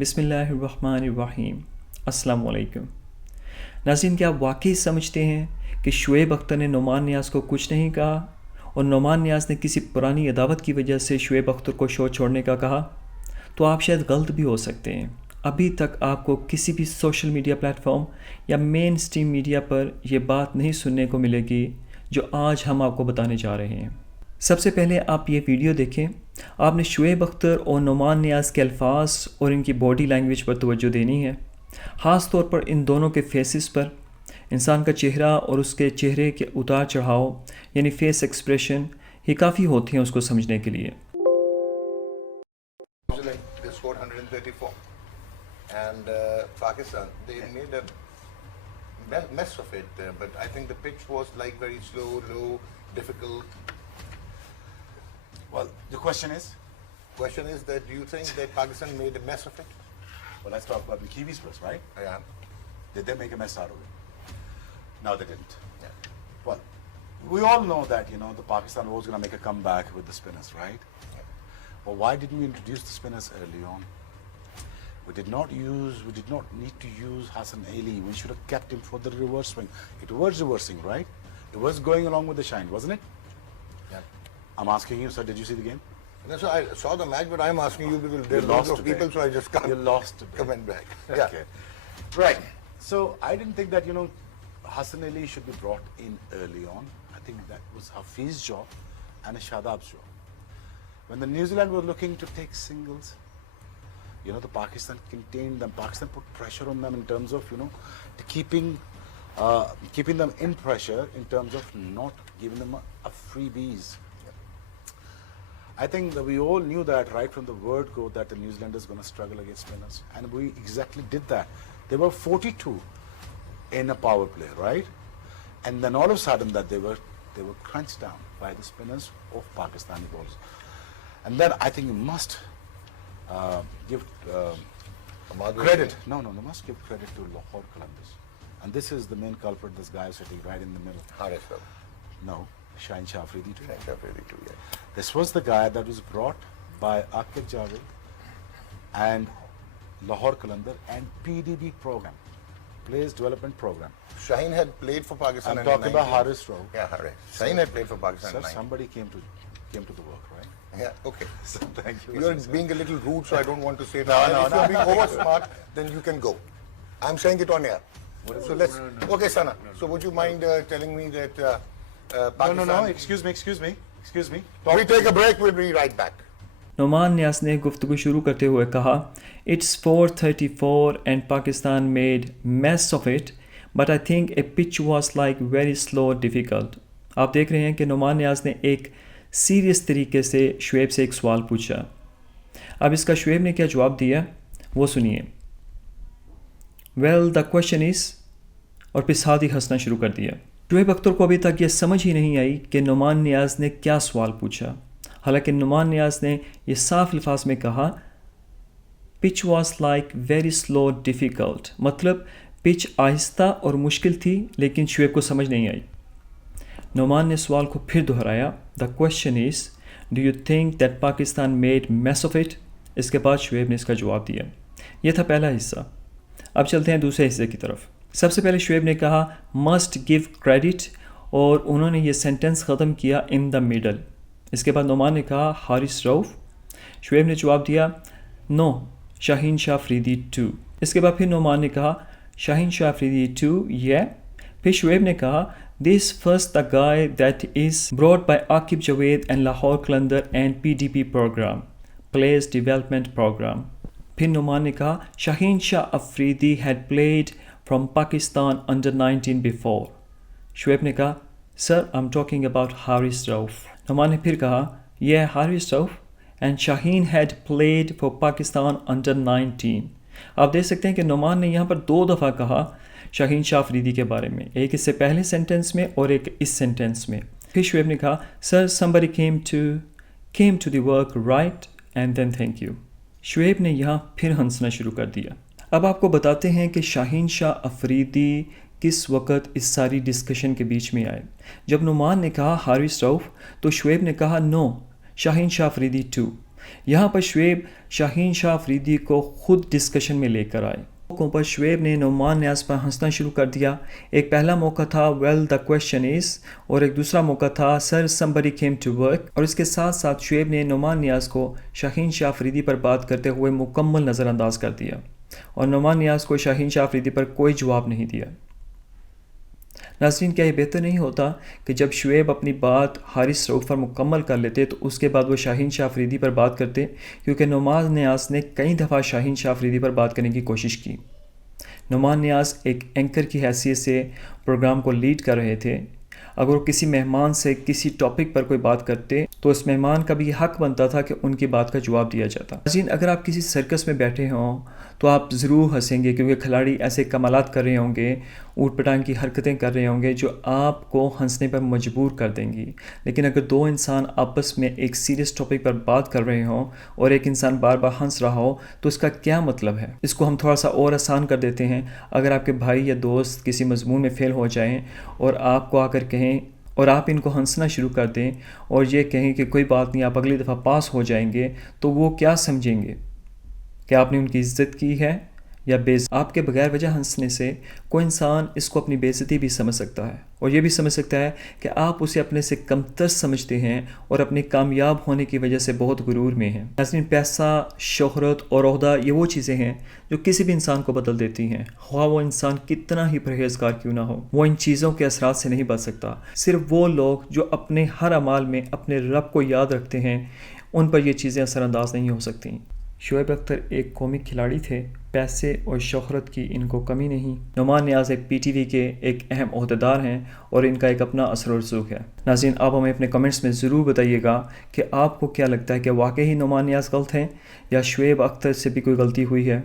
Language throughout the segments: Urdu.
بسم اللہ الرحمن الرحیم۔ السلام علیکم ناظرین، کیا آپ واقعی سمجھتے ہیں کہ شعیب اختر نے نعمان نیاز کو کچھ نہیں کہا اور نعمان نیاز نے کسی پرانی عداوت کی وجہ سے شعیب اختر کو شو چھوڑنے کا کہا؟ تو آپ شاید غلط بھی ہو سکتے ہیں۔ ابھی تک آپ کو کسی بھی سوشل میڈیا پلیٹ فارم یا مین اسٹریم میڈیا پر یہ بات نہیں سننے کو ملے گی جو آج ہم آپ کو بتانے جا رہے ہیں۔ سب سے پہلے آپ یہ ویڈیو دیکھیں۔ آپ نے شعیب اختر اور نعمان نیاز کے الفاظ اور ان کی باڈی لینگویج پر توجہ دینی ہے، خاص طور پر ان دونوں کے فیسز پر۔ انسان کا چہرہ اور اس کے چہرے کے اتار چڑھاؤ یعنی فیس ایکسپریشن ہی کافی ہوتی ہیں اس کو سمجھنے کے لیے۔ They scored 134 and Pakistan, they made a mess of it, but I think the pitch was like very slow, low, difficult. Well, the question is that do you think that Pakistan made a mess of it? well, let's talk about the Kiwis first, right? Yeah. Did they make a mess out of it? No, they didn't. Yeah. Well, we all know that, the Pakistan was going to make a comeback with the spinners, right? Yeah. But why didn't we introduce the spinners early on? We did not need to use Hassan Ali. We should have kept him for the reverse swing. It was reversing, right? It was going along with the shine, wasn't it? Yeah. I'm asking you, sir, did you see the game? No, so I saw the match, but I'm asking you because there You are lots lost of today. people, so I just can't You lost today. comment back. Yeah. Okay. Right. So I didn't think that, Hassan Ali should be brought in early on. I think that was Hafiz's job and Shadab's job. When the New Zealand were looking to take singles, the Pakistan contained them. Pakistan put pressure on them in terms of, keeping them in pressure in terms of not giving them a freebies. I think that we all knew that right from the word go that the New Zealanders going to struggle against spinners, and we exactly did that. They were 42 in a power play, right? And then all of a sudden that they were crunched down by the spinners of Pakistani bowlers. And then I think you must give credit. No, they must give credit to Lahore Qalandars. And this is the main culprit, this guy sitting right in the middle. Haris Rauf. No, Shaheen Shah Afridi too. Shaheen Shah Afridi too, yeah. This was the guy that was brought by Aqib Javed and Lahore Qalandar and PDB program, Players Development Program. Shaheen had played for Pakistan. I'm talking about Haris Rauf. Yeah, Haris. Shaheen had played for Pakistan. Sir, somebody came to the work, right? Yeah, okay. So thank you. You're being a little rude, so I don't want to say No, that. no, If no. you're being over smart, then you can go. I'm saying it on air. So let's. Okay, Sana. So would you mind telling me that Pakistan? No. Excuse me. We take a break. We'll be right back. Noman نیاز نے گفتگو شروع کرتے ہوئے کہا it's 434 and Pakistan made mess of it but I think a pitch was like very slow difficult. آپ دیکھ رہے ہیں کہ نعمان نیاز نے ایک سیریس طریقے سے شعیب سے ایک سوال پوچھا۔ اب اس کا شعیب نے کیا جواب دیا وہ سنیے۔ ویل دا کوشچن از، اور پھر ساتھ ہی ہنسنا شروع کر دیا۔ شعیب اختر کو ابھی تک یہ سمجھ ہی نہیں آئی کہ نعمان نیاز نے کیا سوال پوچھا، حالانکہ نعمان نیاز نے یہ صاف الفاظ میں کہا pitch was like very slow difficult, مطلب پچ آہستہ اور مشکل تھی لیکن شعیب کو سمجھ نہیں آئی۔ نعمان نے سوال کو پھر دہرایا، the question is do you think that Pakistan made mess of it? اس کے بعد شعیب نے اس کا جواب دیا۔ یہ تھا پہلا حصہ۔ اب چلتے ہیں دوسرے حصے کی طرف۔ سب سے پہلے شعیب نے کہا مسٹ گیو کریڈٹ، اور انہوں نے یہ سینٹنس ختم کیا ان دا میڈل۔ اس کے بعد نعمان نے کہا حارث رؤف۔ شعیب نے جواب دیا نو، شاہین شاہ افریدی ٹو۔ اس کے بعد پھر نعمان نے کہا شاہین شاہ افریدی ٹو یہ۔ پھر شعیب نے کہا this first the guy that is brought by Aqib Javed and Lahore Qalandar and PDP programme, players development programme. پھر نعمان نے کہا Shaheen Shah Afridi had played from Pakistan under 19 before. Shoaib نے کہا sir I am talking about Haris Rauf. Nauman نے پھر کہا یہ Haris Rauf and Shaheen had played for Pakistan under 19۔ آپ دیکھ سکتے ہیں کہ نعمان نے یہاں پر 2 دفعہ کہا شاہین شاہ افریدی کے بارے میں، ایک اس سے پہلے سینٹنس میں اور ایک اس سینٹنس میں۔ پھر شعیب نے کہا سر somebody came to the work right and then thank you۔ Shoaib نے یہاں پھر ہنسنا شروع کر دیا۔ اب آپ کو بتاتے ہیں کہ شاہین شاہ افریدی کس وقت اس ساری ڈسکشن کے بیچ میں آئے۔ جب نعمان نے کہا حارث رؤف تو شعیب نے کہا نو، شاہین شاہ افریدی ٹو۔ یہاں پر شعیب شاہین شاہ آفریدی کو خود ڈسکشن میں لے کر آئے۔ موقعوں پر شعیب نے نعمان نیاز پر ہنسنا شروع کر دیا۔ ایک پہلا موقع تھا ویل دا کویسچن از، اور ایک دوسرا موقع تھا سر somebody came to work، اور اس کے ساتھ ساتھ شعیب نے نعمان نیاز کو شاہین شاہ آفریدی پر بات کرتے ہوئے مکمل نظر انداز کر دیا، اور نعمان نیاز کو شاہین شاہ آفریدی پر کوئی جواب نہیں دیا۔ ناظرین، کیا یہ بہتر نہیں ہوتا کہ جب شعیب اپنی بات حارث رؤف پر مکمل کر لیتے تو اس کے بعد وہ شاہین شاہ آفریدی پر بات کرتے، کیونکہ نعمان نیاز نے کئی دفعہ شاہین شاہ آفریدی پر بات کرنے کی کوشش کی۔ نعمان نیاز ایک اینکر کی حیثیت سے پروگرام کو لیڈ کر رہے تھے۔ اگر وہ کسی مہمان سے کسی ٹاپک پر کوئی بات کرتے تو اس مہمان کا بھی یہ حق بنتا تھا کہ ان کی بات کا جواب دیا جاتا۔ ناظرین، اگر آپ کسی سرکس میں بیٹھے ہوں تو آپ ضرور ہنسیں گے، کیونکہ کھلاڑی ایسے کمالات کر رہے ہوں گے، اوٹ پٹانگ کی حرکتیں کر رہے ہوں گے جو آپ کو ہنسنے پر مجبور کر دیں گی۔ لیکن اگر دو انسان آپس میں ایک سیریس ٹاپک پر بات کر رہے ہوں اور ایک انسان بار بار ہنس رہا ہو تو اس کا کیا مطلب ہے؟ اس کو ہم تھوڑا سا اور آسان کر دیتے ہیں۔ اگر آپ کے بھائی یا دوست کسی مضمون میں فیل ہو جائیں اور آپ کو آ کر کہیں اور آپ ان کو ہنسنا شروع کر دیں اور یہ کہیں کہ کوئی بات نہیں، آپ اگلی دفعہ پاس ہو جائیں گے، تو وہ کیا سمجھیں گے کہ آپ نے ان کی عزت کی ہے یا آپ کے بغیر وجہ ہنسنے سے کوئی انسان اس کو اپنی بے عزتی بھی سمجھ سکتا ہے، اور یہ بھی سمجھ سکتا ہے کہ آپ اسے اپنے سے کمتر سمجھتے ہیں اور اپنے کامیاب ہونے کی وجہ سے بہت غرور میں ہیں۔ ناظرین، پیسہ، شہرت اور عہدہ یہ وہ چیزیں ہیں جو کسی بھی انسان کو بدل دیتی ہیں، خواہ وہ انسان کتنا ہی پرہیزگار کیوں نہ ہو، وہ ان چیزوں کے اثرات سے نہیں بچ سکتا۔ صرف وہ لوگ جو اپنے ہر اعمال میں اپنے رب کو یاد رکھتے ہیں، ان پر یہ چیزیں اثر انداز نہیں ہو سکتی۔ شعیب اختر ایک قومی کھلاڑی تھے، پیسے اور شہرت کی ان کو کمی نہیں۔ نعمان نیاز ایک پی ٹی وی کے ایک اہم عہدیدار ہیں اور ان کا ایک اپنا اثر و رسوخ ہے۔ ناظرین، آپ ہمیں اپنے کمنٹس میں ضرور بتائیے گا کہ آپ کو کیا لگتا ہے کہ واقعی نعمان نیاز غلط ہیں یا شعیب اختر سے بھی کوئی غلطی ہوئی ہے۔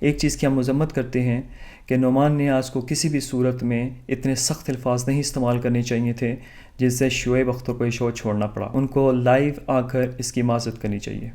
ایک چیز کی ہم مذمت کرتے ہیں کہ نعمان نیاز کو کسی بھی صورت میں اتنے سخت الفاظ نہیں استعمال کرنے چاہیے تھے جس سے شعیب اختر کو یہ شو چھوڑنا پڑا۔ ان کو لائیو آ کر اس کی معذرت کرنی چاہیے۔